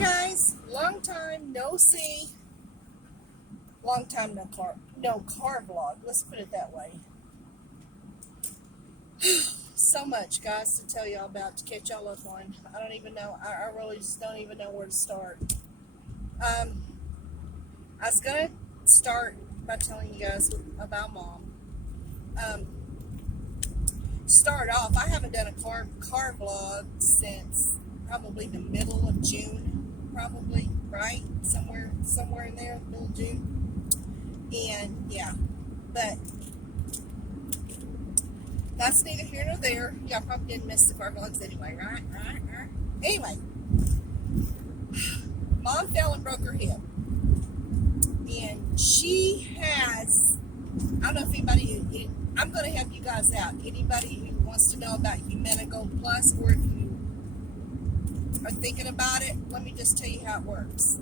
Guys, long time no see, long time no car vlog. Let's put it that way. So much, guys, to tell y'all about, to catch y'all up on. I don't even know. I really just don't even know where to start. I was gonna start by telling you guys about Mom. Start off, I haven't done a car vlog since probably the middle of June, probably, right? Somewhere in there, middle of June. And yeah, but that's neither here nor there. Y'all probably didn't miss the car vlogs anyway, right? Anyway, Mom fell and broke her hip. And she has, I don't know if anybody, I'm going to help you guys out. Anybody who wants to know about Humana Gold Plus, or if you are thinking about it, let me just tell you how it works.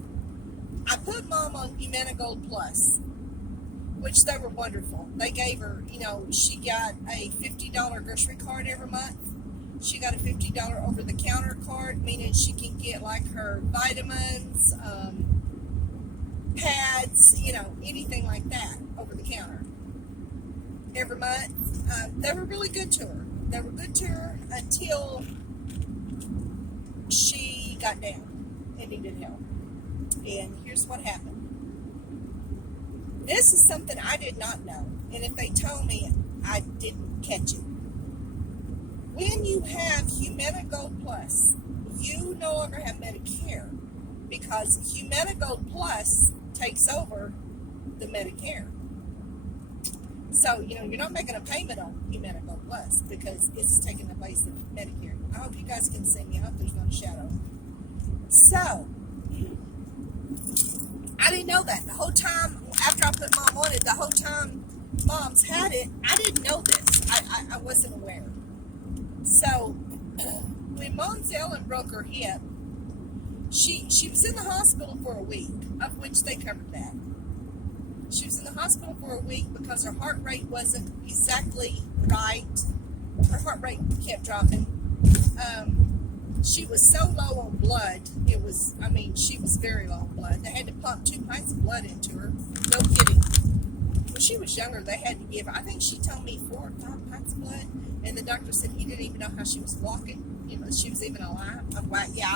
I put Mom on Humana Gold Plus, which they were wonderful. They gave her, she got a $50 grocery card every month. She got a $50 over-the-counter card, meaning she can get like her vitamins, pads, anything like that over the counter every month. They were really good to her. They were good to her until she got down and needed help. And here's what happened. This is something I did not know, and if they told me, I didn't catch it. When you have Humana Gold Plus, you no longer have Medicare, because Humana Gold Plus takes over the Medicare. So, you're not making a payment on Humana Gold Plus because it's taking the place of Medicare. I hope you guys can see me. I hope there's not a shadow. So, I didn't know that. The whole time, after I put Mom on it, the whole time Mom's had it, I didn't know this. I wasn't aware. So, when Mom fell and broke her hip, she was in the hospital for a week, of which they covered that. She was in the hospital for a week because her heart rate wasn't exactly right. Her heart rate kept dropping. She was so low on blood. She was very low on blood. They had to pump 2 pints of blood into her. No kidding. When she was younger, they had to give her, I think she told me 4 or 5 pints of blood. And the doctor said he didn't even know how she was walking. She was even alive. I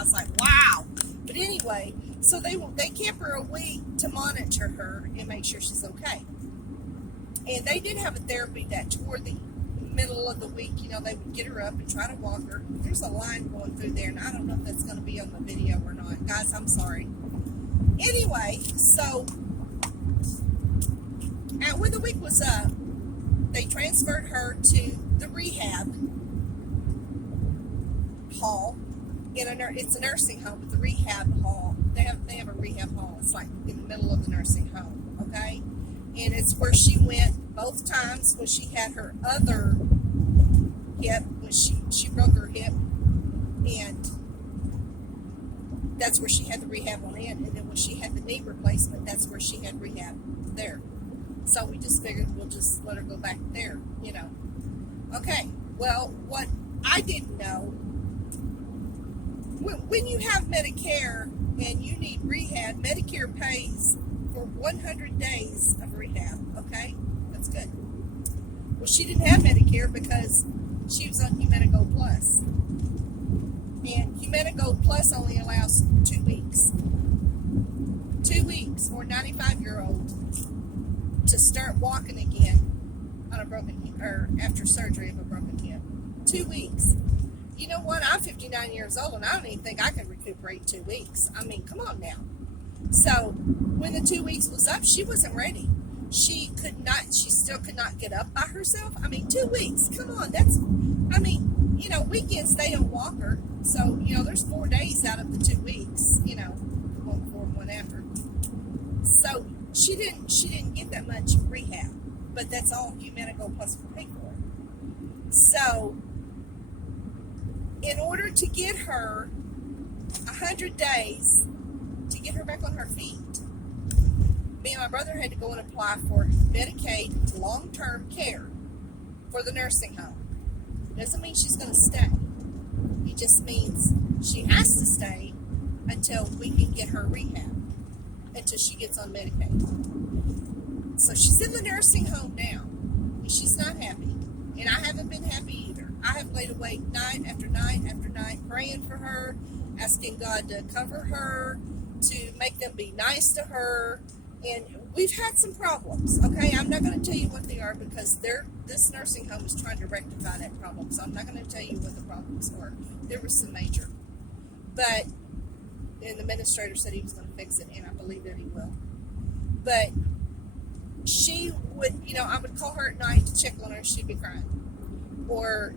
was like, wow. But anyway, so they kept her a week to monitor her and make sure she's okay. And they did have a therapy that toward the middle of the week, they would get her up and try to walk her. There's a line going through there, and I don't know if that's going to be on the video or not. Guys, I'm sorry. Anyway, so when the week was up, they transferred her to the rehab hall. It's a nursing home, but the rehab hall, they have a rehab hall. It's like in the middle of the nursing home, okay? And it's where she went both times when she had her other hip, when she broke her hip, and that's where she had the rehab on in. And then when she had the knee replacement, that's where she had rehab there. So we just figured we'll just let her go back there, Okay, well, what I didn't know, when you have Medicare and you need rehab, Medicare pays for 100 days of rehab, okay? That's good. Well, she didn't have Medicare because she was on Humana Gold Plus. And Humana Gold Plus only allows 2 weeks. 2 weeks for a 95-year-old to start walking again on a broken hip, or after surgery of a broken hip. 2 weeks. You know what? I'm 59 years old, and I don't even think I could recuperate 2 weeks. Come on now. So, when the 2 weeks was up, she wasn't ready. She still could not get up by herself. 2 weeks. Come on. Weekends they don't walk her. So, there's 4 days out of the 2 weeks, one before and one after. So, she didn't get that much rehab. But that's all Humana Gold Plus will pay for. So, in order to get her 100 days to get her back on her feet, me and my brother had to go and apply for Medicaid long-term care for the nursing home. It doesn't mean she's going to stay. It just means she has to stay until we can get her rehab, until she gets on Medicaid. So she's in the nursing home now, and she's not happy, and I haven't been happy either. I have laid awake night after night after night praying for her, asking God to cover her, to make them be nice to her, and we've had some problems, okay? I'm not going to tell you what they are because this nursing home is trying to rectify that problem, so I'm not going to tell you what the problems were. There were some major. But, and the administrator said he was going to fix it, and I believe that he will. But she would, I would call her at night to check on her, she'd be crying. Or,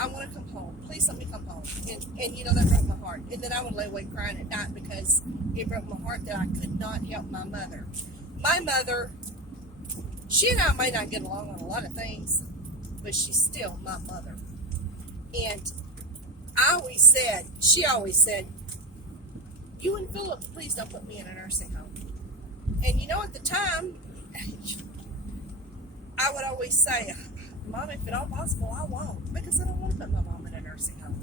I want to come home. Please let me come home. And that broke my heart. And then I would lay awake crying at night because it broke my heart that I could not help my mother. My mother, she and I may not get along on a lot of things, but she's still my mother. And she always said, you and Philip, please don't put me in a nursing home. And at the time, I would always say, Mom, if at all possible, I won't, because I don't want to put my mom in a nursing home,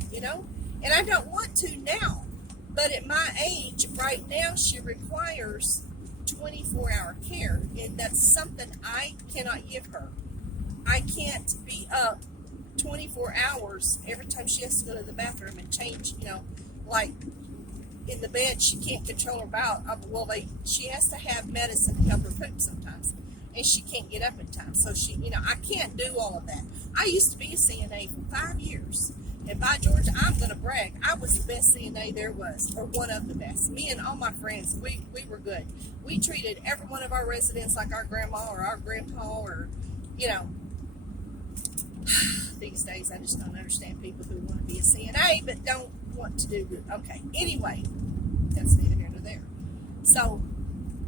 and I don't want to now. But at my age, right now, she requires 24-hour care, and that's something I cannot give her. I can't be up 24 hours every time she has to go to the bathroom and change, like in the bed, she can't control her bowel. She has to have medicine to help her poop sometimes. And she can't get up in time. So I can't do all of that. I used to be a CNA for 5 years. And by George, I'm going to brag. I was the best CNA there was, or one of the best. Me and all my friends, we were good. We treated every one of our residents like our grandma or our grandpa or, these days I just don't understand people who want to be a CNA but don't want to do good. Okay, anyway, that's neither here nor there. So,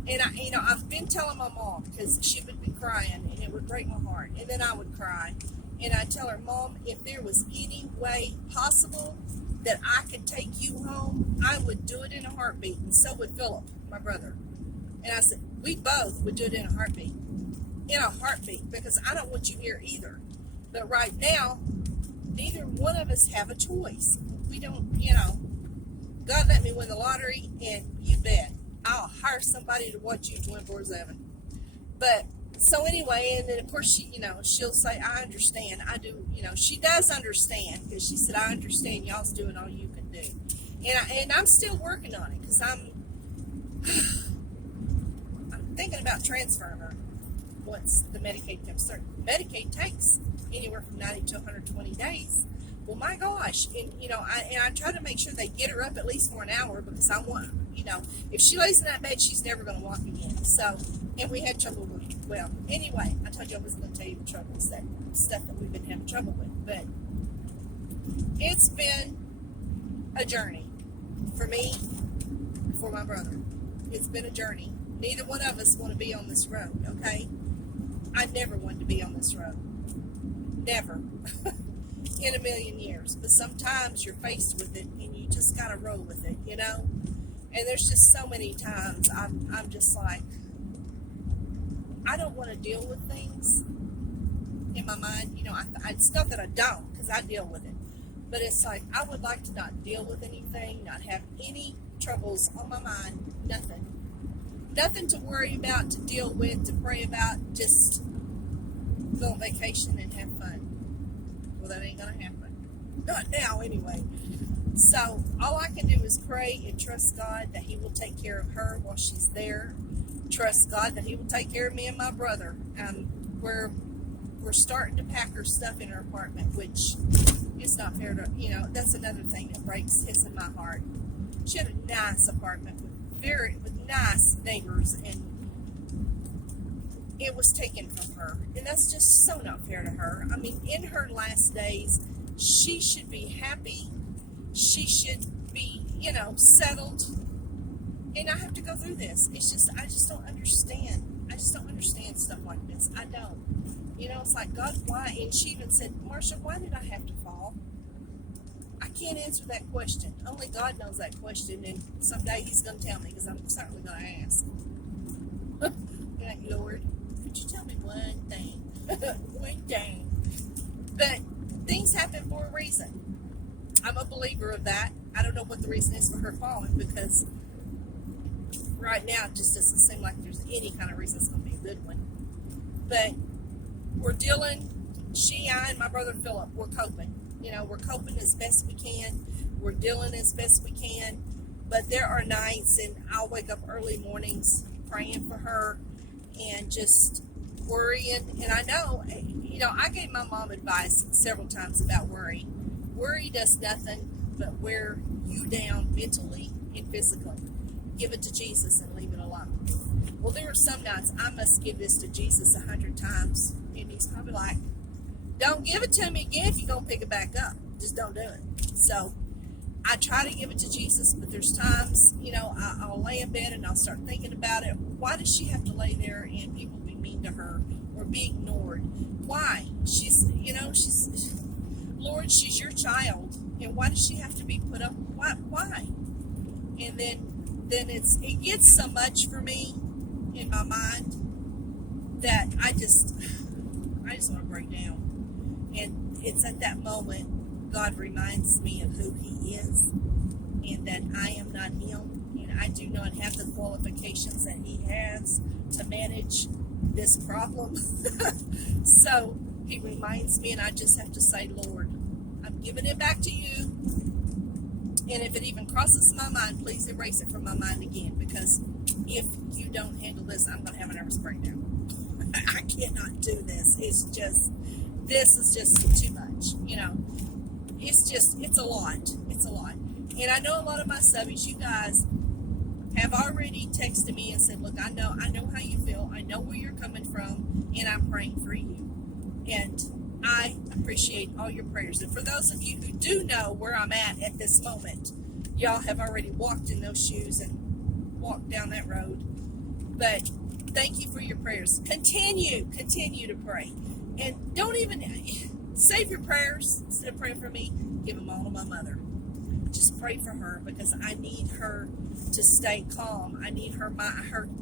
and I've been telling my mom because she would be crying and it would break my heart. And then I would cry. And I'd tell her, Mom, if there was any way possible that I could take you home, I would do it in a heartbeat. And so would Philip, my brother. And I said, we both would do it in a heartbeat. In a heartbeat, because I don't want you here either. But right now, neither one of us have a choice. We don't, God let me win the lottery, and you bet I'll hire somebody to watch you 24/7. But so anyway, and then of course she'll say, I understand. I do, she does understand because she said, I understand. Y'all's doing all you can do, and I'm still working on it because I'm thinking about transferring her once the Medicaid comes through. Medicaid takes anywhere from 90 to 120 days. Well, my gosh, and I try to make sure they get her up at least for an hour because I want, if she lays in that bed, she's never going to walk again. So, and we had trouble with, well, anyway, I told you I wasn't going to tell you the troubles, that stuff that we've been having trouble with, but it's been a journey for me, for my brother. It's been a journey. Neither one of us want to be on this road, okay? I never wanted to be on this road. Never. In a million years. But sometimes you're faced with it and you just got to roll with it, And there's just so many times I'm just like, I don't want to deal with things in my mind. It's not that I don't, because I deal with it. But it's like, I would like to not deal with anything, not have any troubles on my mind, nothing. Nothing to worry about, to deal with, to pray about, just go on vacation and have fun. Well, that ain't going to happen. Not now, anyway. So, all I can do is pray and trust God that He will take care of her while she's there. Trust God that He will take care of me and my brother. We're starting to pack her stuff in her apartment, which is not fair to, that's another thing that hits in my heart. She had a nice apartment with nice neighbors, and it was taken from her. And that's just so not fair to her. I mean, in her last days, she should be happy. She should be, settled. And I have to go through this. It's just, I just don't understand. I just don't understand stuff like this. I don't. It's like, God, why? And she even said, Marsha, why did I have to fall? I can't answer that question. Only God knows that question, and someday He's going to tell me, because I'm certainly going to ask. Like, Lord, could you tell me one thing? One thing. But things happen for a reason. I'm a believer of that. I don't know what the reason is for her falling, because right now it just doesn't seem like there's any kind of reason it's going to be a good one. But we're dealing, I and my brother Philip, we're coping. We're coping as best we can. We're dealing as best we can. But there are nights, and I'll wake up early mornings praying for her and just worrying. And I know, I gave my mom advice several times about worry. Worry does nothing but wear you down mentally and physically. Give it to Jesus and leave it alone. Well, there are some nights I must give this to Jesus 100 times, and he's probably like, don't give it to me again if you're going to pick it back up. Just don't do it. So I try to give it to Jesus, but there's times, I'll lay in bed and I'll start thinking about it. Why does she have to lay there and people be mean to her or be ignored? Why? She's Lord, she's your child, and why does she have to be put up? Why? And then it gets so much for me in my mind that I just want to break down. And it's at that moment God reminds me of who he is, and that I am not him, and I do not have the qualifications that he has to manage this problem. So he reminds me, and I just have to say, Lord, I'm giving it back to you. And if it even crosses my mind, please erase it from my mind again, because if you don't handle this, I'm going to have a nervous breakdown. I cannot do this. This is just too much, It's a lot. It's a lot. And I know a lot of my subbies, you guys have already texted me and said, look, I know how you feel. I know where you're coming from, and I'm praying for you. And I appreciate all your prayers. And for those of you who do know where I'm at this moment, y'all have already walked in those shoes and walked down that road. But thank you for your prayers. Continue to pray. And don't even save your prayers. Instead of praying for me, give them all to my mother. Just pray for her, because I need her to stay calm. I need her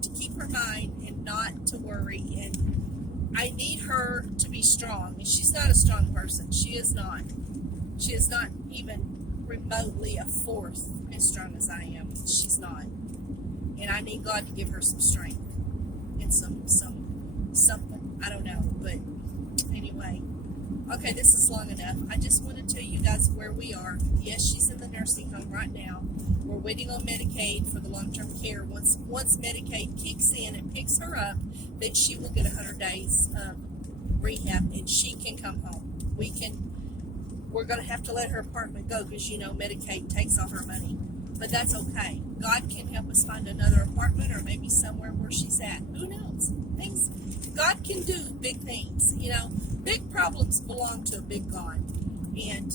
to keep her mind and not to worry. And I need her to be strong. And she's not a strong person. She is not. She is not even remotely a fourth as strong as I am. She's not. And I need God to give her some strength and something. I don't know. But anyway. Okay, this is long enough. I just want to tell you guys where we are. Yes, she's in the nursing home right now. We're waiting on Medicaid for the long-term care. Once Medicaid kicks in and picks her up, then she will get 100 days of rehab, and she can come home. We're going to have to let her apartment go, because Medicaid takes all her money. But that's okay. God can help us find another apartment, or maybe somewhere where she's at. Who knows? God can do big things. Big problems belong to a big God, and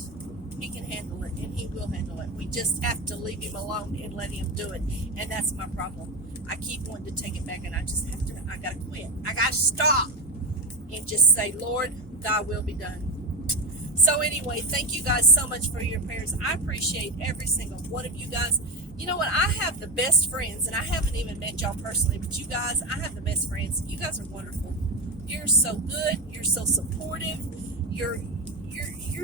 he can handle it, and he will handle it. We just have to leave him alone and let him do it, and that's my problem. I keep wanting to take it back, and I gotta quit. I gotta stop and just say, Lord, thy will be done. So anyway, thank you guys so much for your prayers. I appreciate every single one of you guys. You know what? I have the best friends, and I haven't even met y'all personally, but you guys, I have the best friends. You guys are wonderful. You're so good. You're so supportive. You're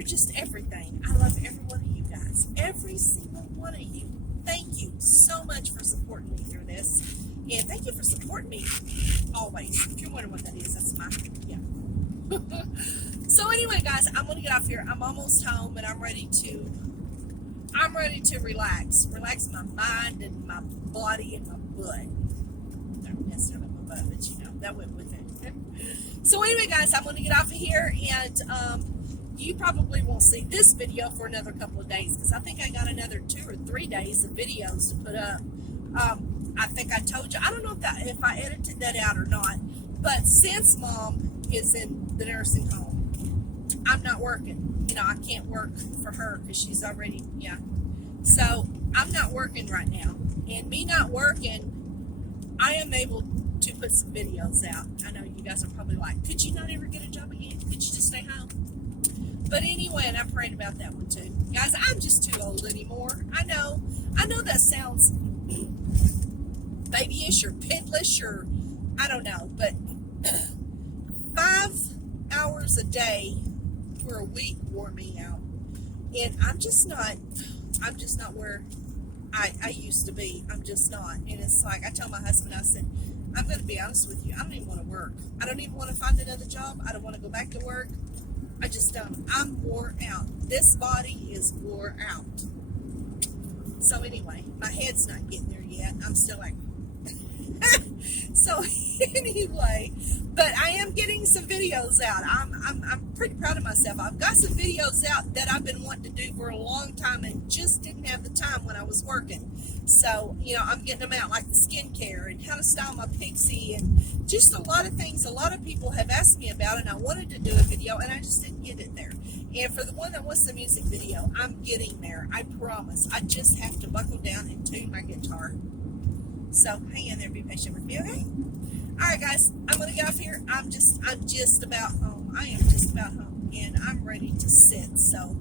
just everything. I love every one of you guys. Every single one of you. Thank you so much for supporting me through this. And thank you for supporting me always. If you're wondering what that is, that's So anyway, guys, I'm going to get off here. I'm almost home, and I'm ready to relax. Relax my mind and my body and my butt. Not necessarily my butt, but that went with it. So anyway, guys, I'm going to get off of here, and you probably won't see this video for another couple of days, because I think I got another 2 or 3 days of videos to put up. I think I told you, I don't know if I edited that out or not, but since Mom is in the nursing home, I'm not working. I can't work for her because she's already, So I'm not working right now, and me not working, I am able to put some videos out. I know you guys are probably like, could you not ever get a job again? Could you just stay home? But anyway, and I'm praying about that one too. Guys, I'm just too old anymore. I know that sounds babyish or piddlish, or I don't know, but 5 hours a day for a week wore me out. And I'm just not I'm just not where I used to be. I'm just not. And it's like, I tell my husband, I said, I'm going to be honest with you. I don't even want to work. I don't even want to find another job. I don't want to go back to work. I just don't. I'm wore out. This body is wore out. So anyway, my head's not getting there yet. I'm still like, so anyway, but I am getting some videos out. I'm pretty proud of myself. I've got some videos out that I've been wanting to do for a long time and just didn't have the time when I was working. So, you know, I'm getting them out, like the skincare and how to style my pixie and just a lot of things a lot of people have asked me about, and I wanted to do a video and I just didn't get it there. And for the one that wants the music video, I'm getting there. I promise. I just have to buckle down and tune my guitar. So hang in there, be patient with me, okay? Alright guys, I'm gonna get off here. I'm just about home. I am just about home and I'm ready to sit. So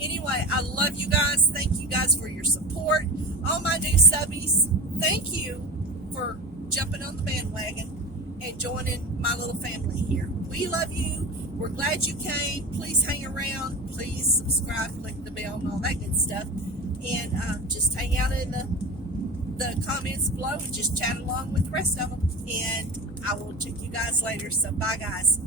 anyway, I love you guys. Thank you guys for your support. All my new subbies, thank you for jumping on the bandwagon and joining my little family here. We love you. We're glad you came. Please hang around. Please subscribe, click the bell, and all that good stuff. And just hang out in the comments below and just chat along with the rest of them. And I will check you guys later. So bye, guys.